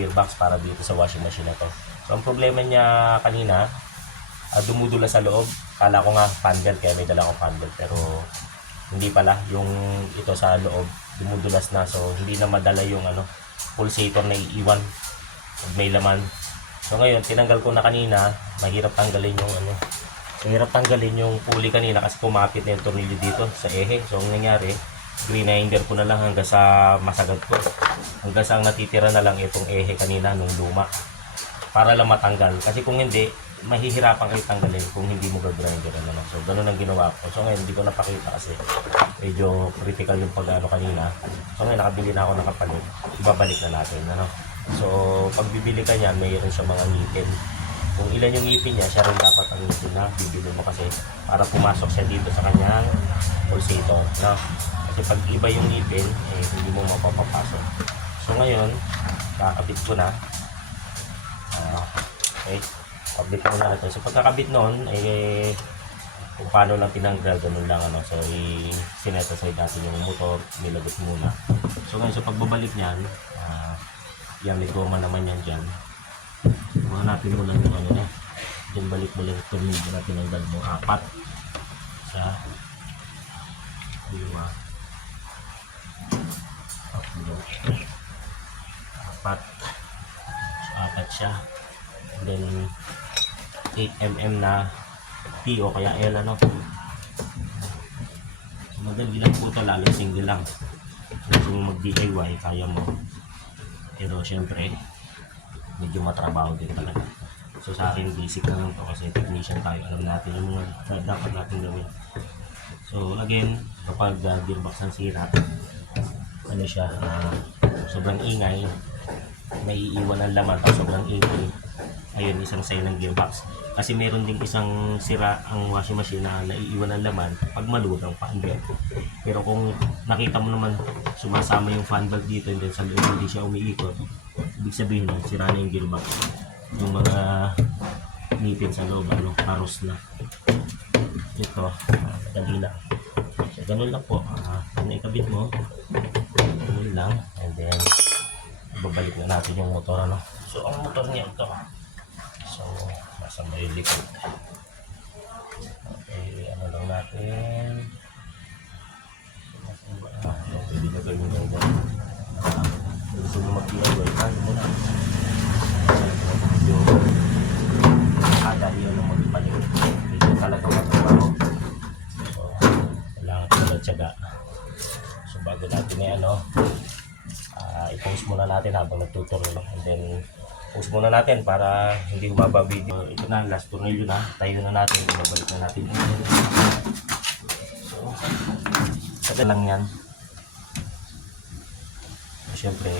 gearbox para dito sa washing machine na to. So ang problema niya kanina, dumudula sa loob. Kala ko nga fan belt, kaya may dala akong fan belt, pero hindi pala. Yung ito sa loob dumudulas na, so hindi na madala yung pulsator na iiwan pag may laman. So ngayon tinanggal ko na kanina. Mahirap tanggalin yung pulley kanina kasi kumapit na yung tornilyo dito sa ehe. So ang nangyari, grinder ko na lang hanggang sa masagad ko, hanggang sa ang natitira na lang itong ehe kanina nung luma, para lang matanggal. Kasi kung hindi, mahihirapan kayo tanggalin kung hindi mo gagrinder. So ganun ang ginawa ko. So ngayon hindi ko napakita kasi medyo critical yung pag-ano kanina. So ngayon nakabili na ako ng kapalit, ibabalik na natin. So pag bibili ka niyan, mayroon siya mga ngipin. Kung ilan yung ngipin niya, siya rin dapat ang ngipin na bibili mo, kasi para pumasok siya dito sa kanyang pulsator. Kasi pag iba yung ngipin, hindi mo mapapapasok. So ngayon kakabit ko na. Okay, kabit ko na ito. So pagkakabit noon, kung paano lang tinanggal, ganun lang. So sinet aside natin yung motor, nilagot muna. So ngayon sa pagbabalik niyan, yan, may goma naman yan dyan. Hanapin mo lang yung niya. Diyan balik mo lang yung tornilyo na tinanggal mo. 4 sa 2 4. So 4 siya. And then 8mm na T o kaya L. So madali lang po ito, lalo single lang. So kung mag DIY kaya mo, pero syempre medyo matrabaho din talaga. So sa akin basic na lang to kasi technician tayo, alam natin yung mga dapat natin gawin. So again, kapag gearbox ang sira, siya, sobrang ingay, may iiwan ang laman at sobrang ingay, ayun, isang sign ng gearbox. Kasi meron ding isang sira ang washing machine na naiiwan ang laman pag maluwag ang fan belt. Pero kung nakita mo naman sumasama yung fan belt dito and then sa loob hindi siya umiikot, ibig sabihin na sira na yung gearbox. Yung mga ngipin sa loob, paros na. Ito, madali lang. So ganun lang po. Naikabit mo, ganun lang, and then babalik na natin yung motor. So ang motor niya ito, so nasa may likod. Okay, lang natin. Pwede na gawin yung ganyan. Gusto mo mag-DIY, tayo mo na. Yung kadali yun ang magpalit. Dito talaga magpapaho. So kailangan ko na tiyaga. So bago natin i-post muna natin habang nagtuturo. And then post muna natin para hindi humaba video. Ito na, last tornilyo na. Tayo na natin, babalik na natin. So kada lang yan. Siyempre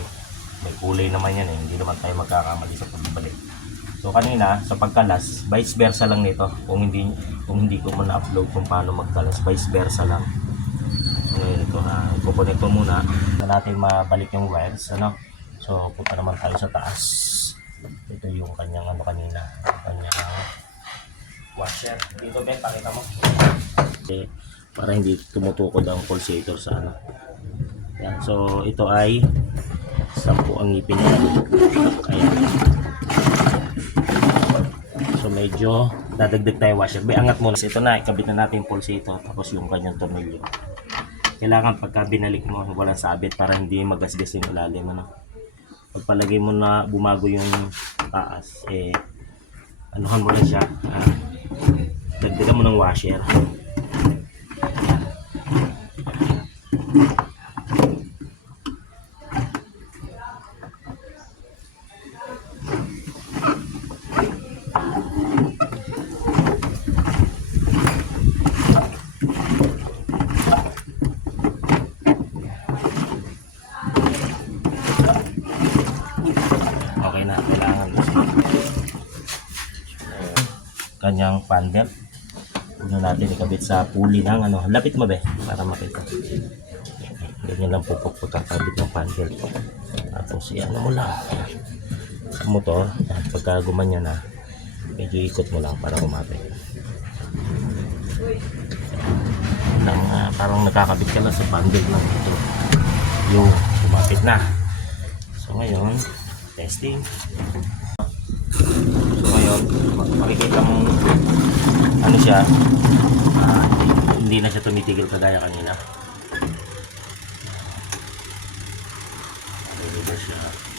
may kulay naman yan, hindi naman tayo magkakamali sa pagbalik. So kanina sa pagkalas, vice versa lang nito. Kung hindi ko muna upload kung paano magkalas, vice versa lang. Ngayon ito, ipupunin ko muna na natin mabalik yung wires. So punta naman tayo sa taas. Ito yung kanyang kanina, kanyang washer. Dito Ben, pakita mo. Para hindi tumutukod ang pulsator sa Yan. So ito ay 10 ang ngipin niya. Ayan. So medyo dadagdag tayo washer. Angat muna. Ito na, ikabit na natin yung pulsator tapos yung kanyang tornilyo. Kailangan pagka binalik mo, walang sabit para hindi magasgas yung ilalim. Pagpalagay mo na bumago yung taas, anuhan mo na siya. Dagdagan mo ng washer. Okay na, kailangan kanyang fan belt. Una natin ikabit sa pulley ng lapit mo para makita. Ganyan lang po pagkakabit ng fan belt. Tapos yan mo lang sa motor. Pagka gumanyan na, medyo ikot mo lang para kumapit. Parang nakakabit ka lang sa fan belt lang ito. Yung kumapit na. So ngayon Testing. So ngayon, makikita mong ano siya, hindi na siya tumitigil kagaya kanina. Reverse siya.